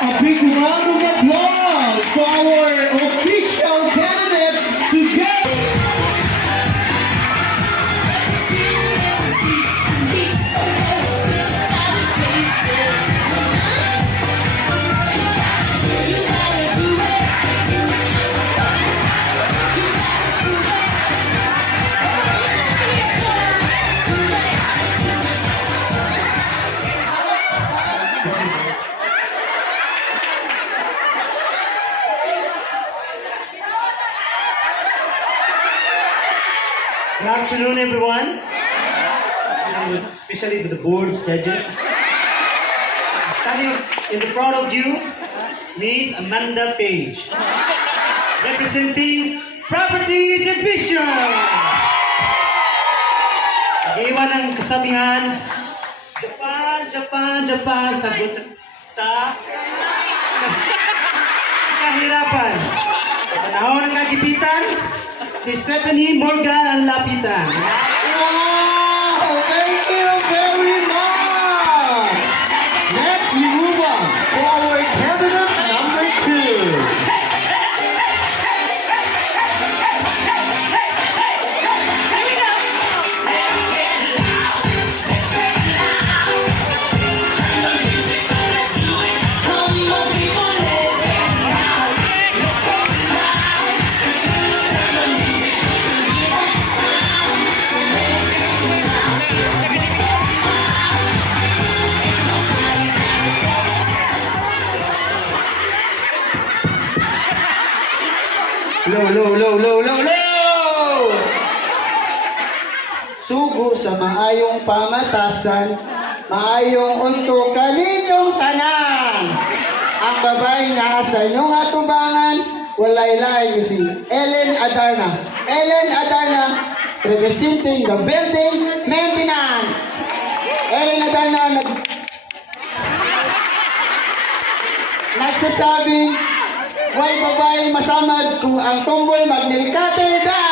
A big round of applause for our official candidates to get. Good afternoon, everyone. Especially to the board's judges. Standing in the front of you, Miss Amanda Page, representing Property Division. Nag-iwan ng kasabihan, Japan, Japan, Japan, sagot sa kahirapan. Sa panahon ng kagipitan, si Stephanie Morgan ang lapitan. Wow! Thank you very much! Next, we move on to our candidate number 2. Low! Sugo sa maayong pamatasan, maayong unto kalinyong tanan. Ang babay na sa inyong atubangan, walay laing si Ellen Adarna. Ellen Adarna, representing the building maintenance. Ellen Adarna nagsasabing, way babae masamad kung ang tomboy magnilkater da.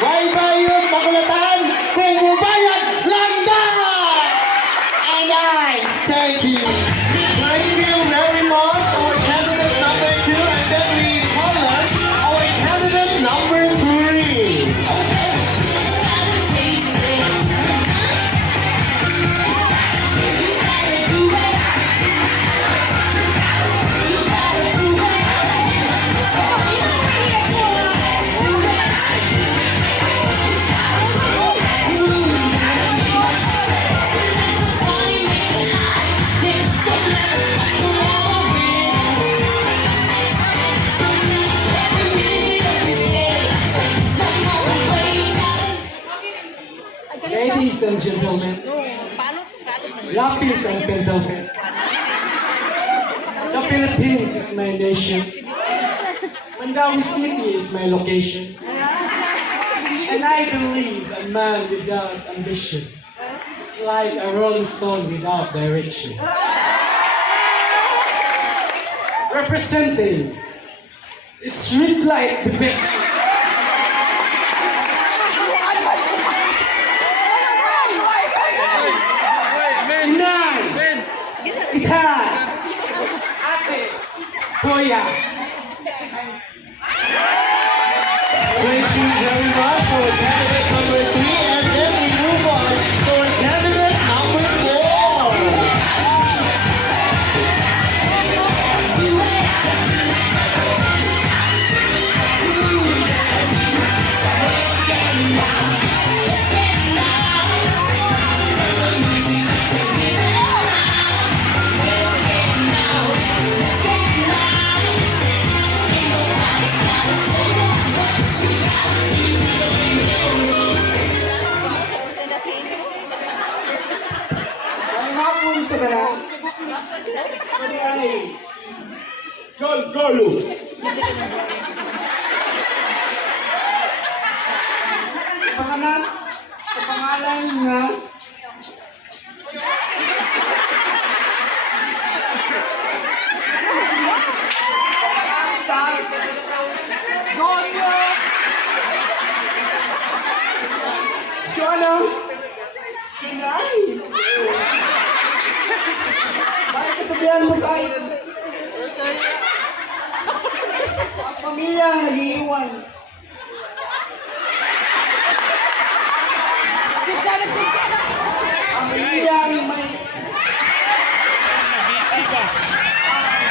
Way bayot makulatan kung bubayad lang da. And I thank you. Thank you very much, our candidate number 2, and then we call on our candidate number 3. Ladies and gentlemen, lapis and pendulum. The Philippines is my nation. Mandawi City is my location. And I believe a man without ambition is like a rolling stone without direction. Representing the streetlight division. Ikan, ate, kuya. Thank you very much, our candidate number 3, and then we move on to our candidate number 4. Sa kanang Kani Eyes Golo. sa pangalan nga Good night! Bakit kasabihan mo tayo? Ang pamilya ang nag-iiwan. Ang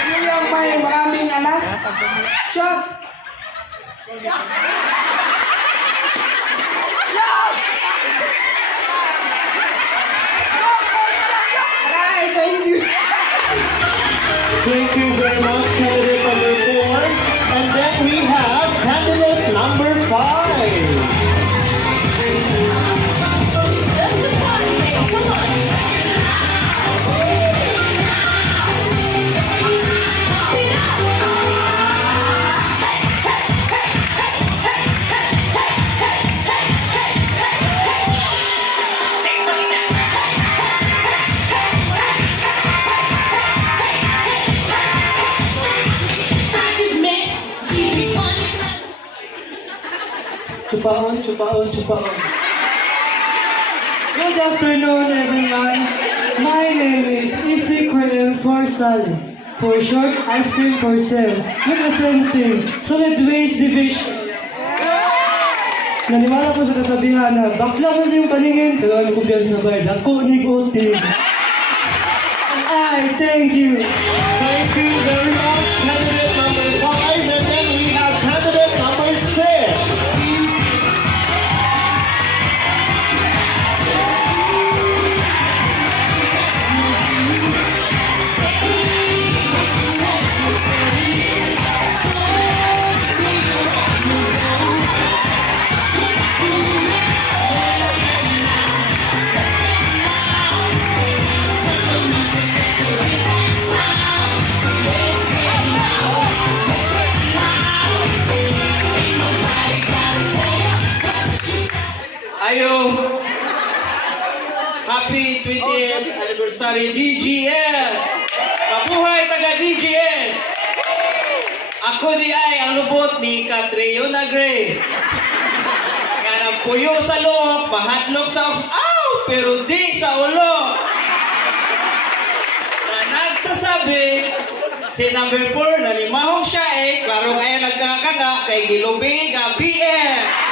pamilyang may maraming anak. Shot! Aray, thank you. Thank you very much, candidate number 4. And then we have candidate number 5. Chupaon, chupaon, chupaon. Good afternoon, everyone. My name is Isikrim for Sally. For short, I stand for sale, representing Solid Waste Division. Naniwala po sa kasabihan na bakla mo sa iyong paningin, pero ano kumpiyan sa bayad, ako nig-uting. I thank you. Thank you very much, candidate number 5. And then we have candidate number 6. Ayo! Happy 20th anniversary DGS! Mabuhay taga DGS! Ako di ay ang lubot ni Catriona Gray. Nga nagpuyo sa loob, mahadlok sa aw, pero di sa ulo. Na nagsasabi, si number 4 na limahong siya klaro kaya nagkakaga kay Gilubi BM.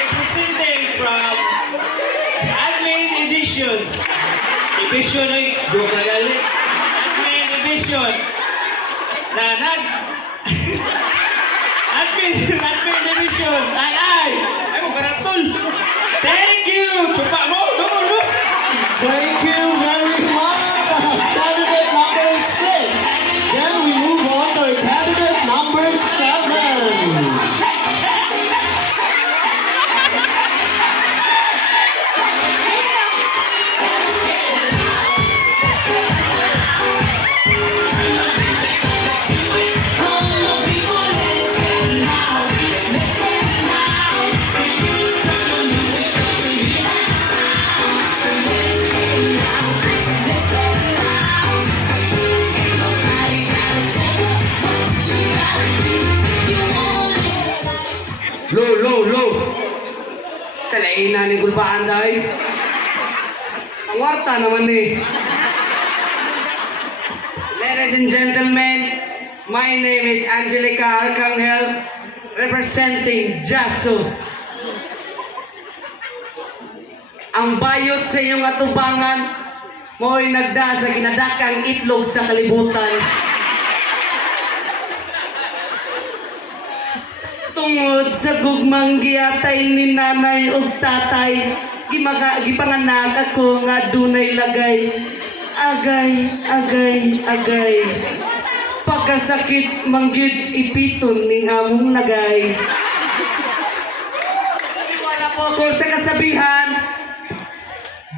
Representing from Admin Edition. Division ay joke na gali. Admin Edition. Na Admin Division. Ay mo karatol. Thank you. Chupa mo. Doon. Thank you very much, candidate number 6. Then we move on to candidate number 7. Low. Talain na ni gulbaan dahil. Ang warta naman eh. Ladies and gentlemen, my name is Angelica Arcangel, representing Jaso. Ang bayot sa inyong atubangan, mo'y nagda sa ginadakang itlog sa kalibutan. Tungod sa gugmang giatay ni nanay ug tatay, gipanganak ako nga dunay lagay. Agay. Pagkasakit manggid ipiton ning among lagay. Wala po ako sa kasabihan,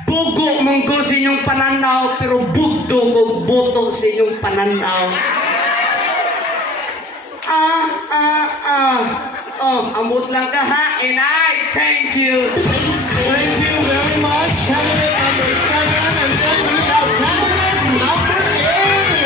bugo monggo sa inyong pananaw, pero bugdo ko boto sa inyong pananaw. Amot lang ka ha, and I thank you. Thank you very much, candidate number 7. And then we have candidate number 8.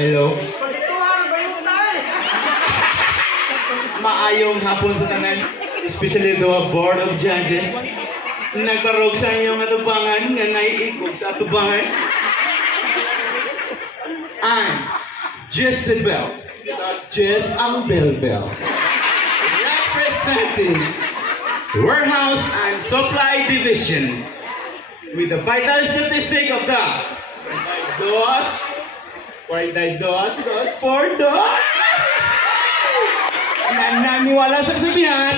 Hello? Maayong hapon sa tanan, especially to a board of judges. Nagparog sa inyong atubangan nga naiikog sa atubangan. I'm Jezebel, Jess ang Belbel, representing Warehouse and Supply Division with the vital statistic of the 42, 42, Nananiwala sa kasabihan,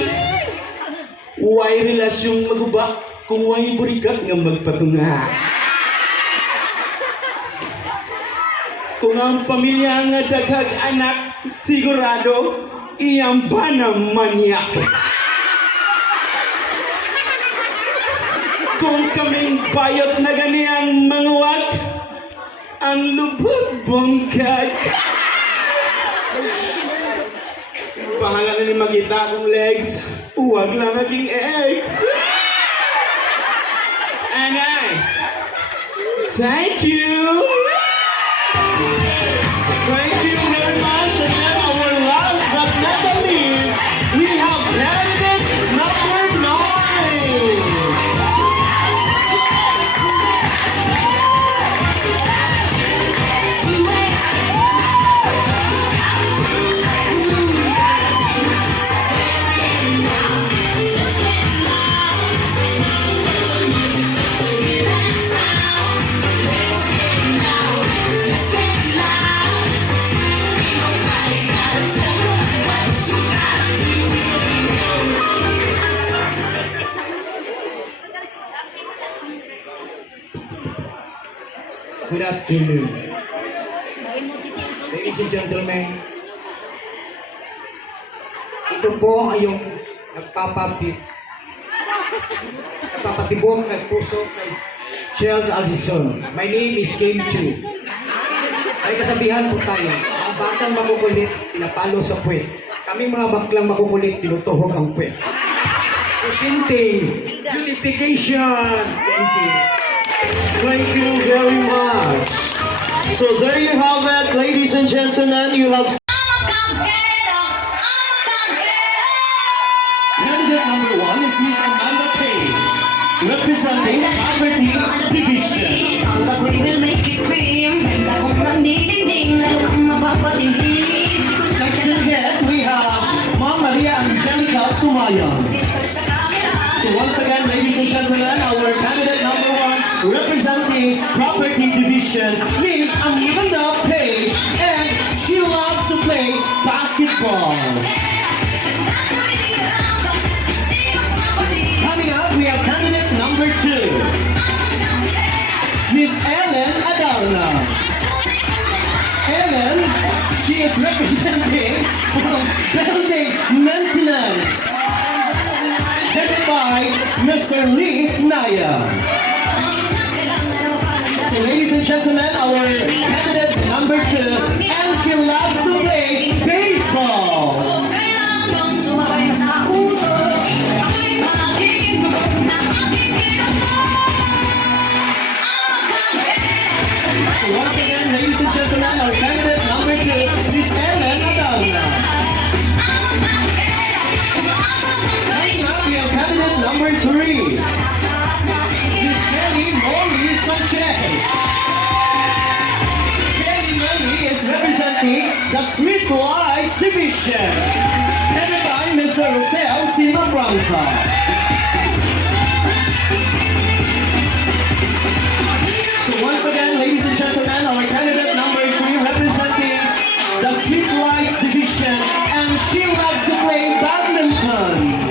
huwag relasyong maguba kung huwag burikat nga magpatunga. Kung ang pamilya nga daghag anak, sigurado iyang bana manyak. Kung kaming bayot na ganiyang manguwag, ang lubog bongkag. Bahala na ni makita akong legs, huwag lang naging ex. And I thank you. Thank you very much. And then our last but not the least, we have candidate number 9. Good afternoon. Ladies and gentlemen, ito po ay yung nagpapatibok kay puso kay Gerald Addison. My name is Kim Chu. May kasabihan po tayo, ang batang makukulit, pinapalo sa puwet. Kami mga baklang makukulit, tinutuhog ang puwet. Presenting, beautification. Thank you. Thank you very much. So there you have it, ladies and gentlemen. You have candidate number 1 is Miss Amanda Page, representing Poverty Division. Section head, we have Ma'am Maria Angelica Sumayon. So once again, ladies and gentlemen, our candidate number 1 representing Property Division, Miss Amanda Page, and she loves to play basketball. Coming up, we have candidate number 2, Miss Ellen Adarna. Ellen, she is representing building maintenance, headed by Mr. Lee Naya. So ladies and gentlemen, our candidate number 2, and she loves to play baseball. So once again, ladies and gentlemen, our candidate number 2, Miss Ellen Adalna. Next up, we have candidate number 3, Miss Kelly Molly Sanchez. Kelly Molly is representing the Sweet Lights Division, headed by Mr. Rosel Silva Branca. So once again, ladies and gentlemen, our candidate number 3 representing the Sweet Lights Division, and she loves to play badminton.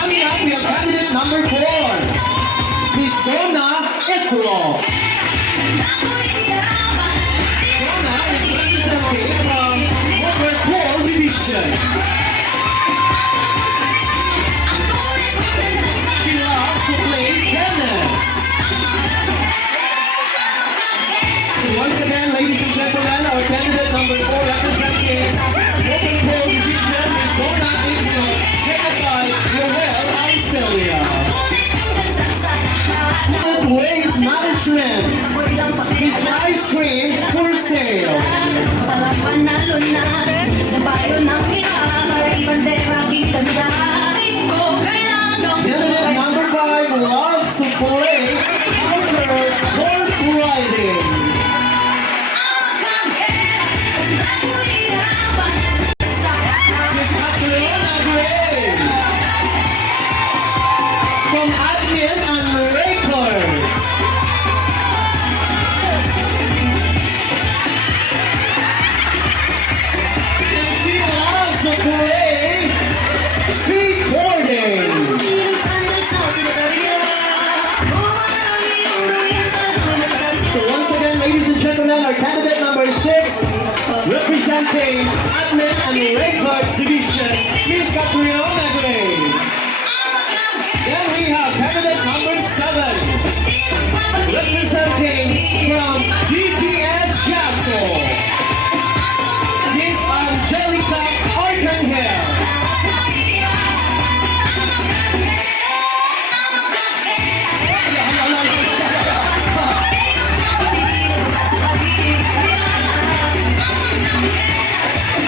Coming up, we have candidate number 4, Miss Donna Eklo. Donna is representing from Overpool Division. She loves to play tennis. So once again, ladies and gentlemen, our candidate number 4 representing Overpool Division is Donna Eklo, headed by Joel Arcelia. Waste Management, Miss Ice Cream, Candidate number 5 loves to play outdoor horse riding. Miss Catriona Gray. From Admin and Records. And she loves to play skateboarding. So once again, ladies and gentlemen, our candidate number 6, representing Admin and Records Division, Miss Catriona Gray. Then we have candidate number 7, representing from DTS Castle, Miss Angelica Arcangel.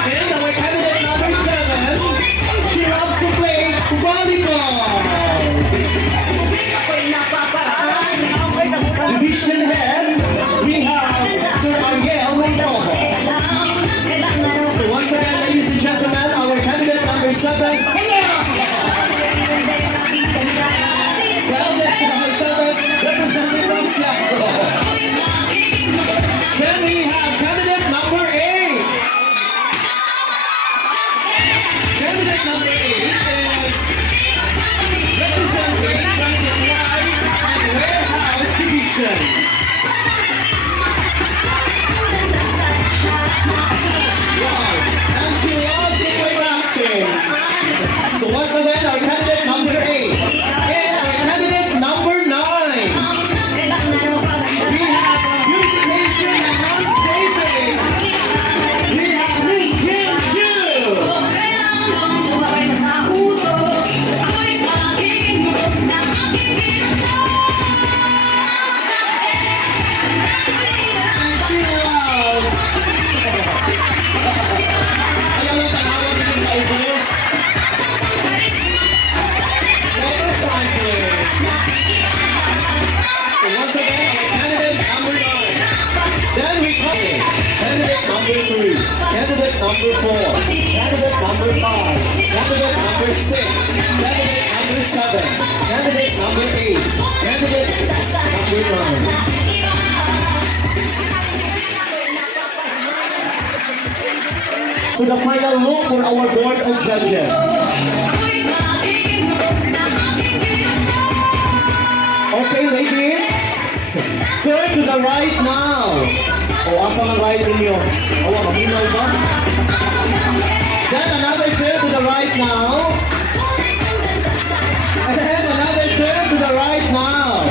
And our candidate number 7, she loves to play volleyball. Division head, we have Sir Ariel Monrojo. So once again, ladies and gentlemen, our candidate number 7, candidate number 7, representing from Seattle. Then we have candidate number 8. Candidate number 8 is representing from Supply and Warehouse Division. Wow, and she loves to play boxing. So once again, our candidate number 8 and our candidate number 9. We have beautification and landscaping. We have Miss Kim Chu. And she loves. Ayaw lang tanawag din sa ubos. Motorcycling. So once again, our candidate number 9. Then we come in. Candidate number 3. Candidate number 4. Candidate number 5. Candidate number 6. Candidate number 7. Candidate number 8. Candidate number 9. To the final look for our board of judges. Okay, ladies. Turn to the right now. O, asa ang right ninyo? Awa, maminaw ba? Then another turn to the right now. And then another turn to the right now.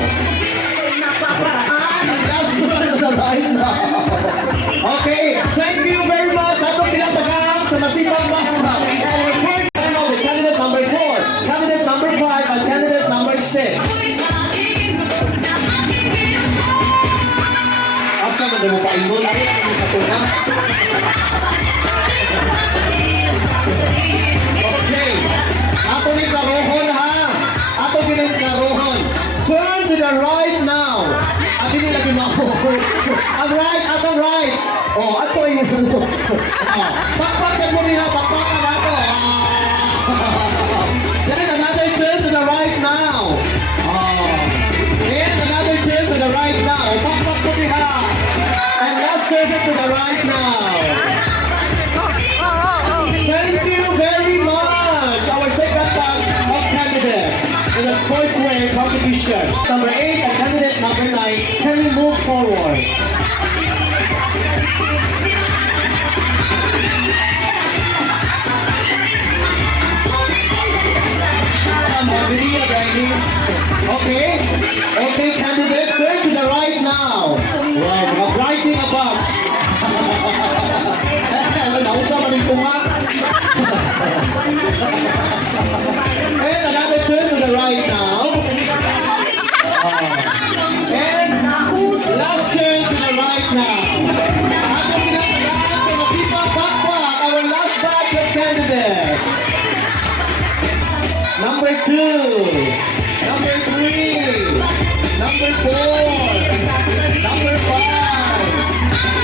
And last turn to the right now. Okay, thank you very much. Ato silang tagaan sa masipang bakla. Our first time of the candidate number 4, candidate number 5, and candidate number 6. Asa man mo paingon ay sa tuna. Okay. Ato ni klarohon ha. Ato kinang klarohon. Turn to the right now. At hindi lagi mako. Ang right, as ang right. Oh, ato yung pakpak sa muli ha. Pakpak ang ato. Then another turn to the right now. And another turn to the right now. Pakpak muli ha. And last turn to the right now. Thank you very much. Our second batch of candidates in the sportswear competition. Number 8 and candidate number 9, can we move forward? Maria, Danny. Okay? Okay, candidates, turn to the right now. Wow, mga brightening a box. Nausa man yung tunga. And another turn to the right now. And last turn to the right now. Ako sila tagaan sa masipag bakbak, our last batch of Number 5.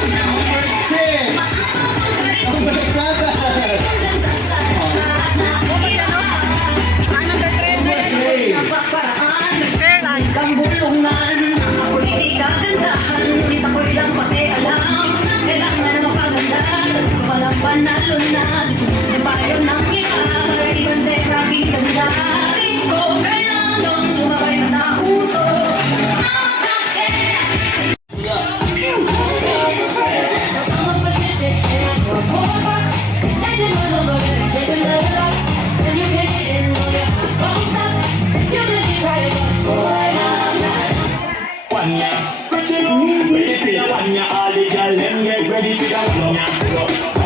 Number 6. Number 7. Number 3. Kambulungan, ako'y di kagandahan, ngunit ako'y lang pakialam. Kailangan na mapaganda, walang panalo na. Yung payo ng iba, ay bandera aking ganda. Di ko kailangan sumabay na sa puso. Wanya, pretty, ready for your wanya, all the girl them get ready for your wanya.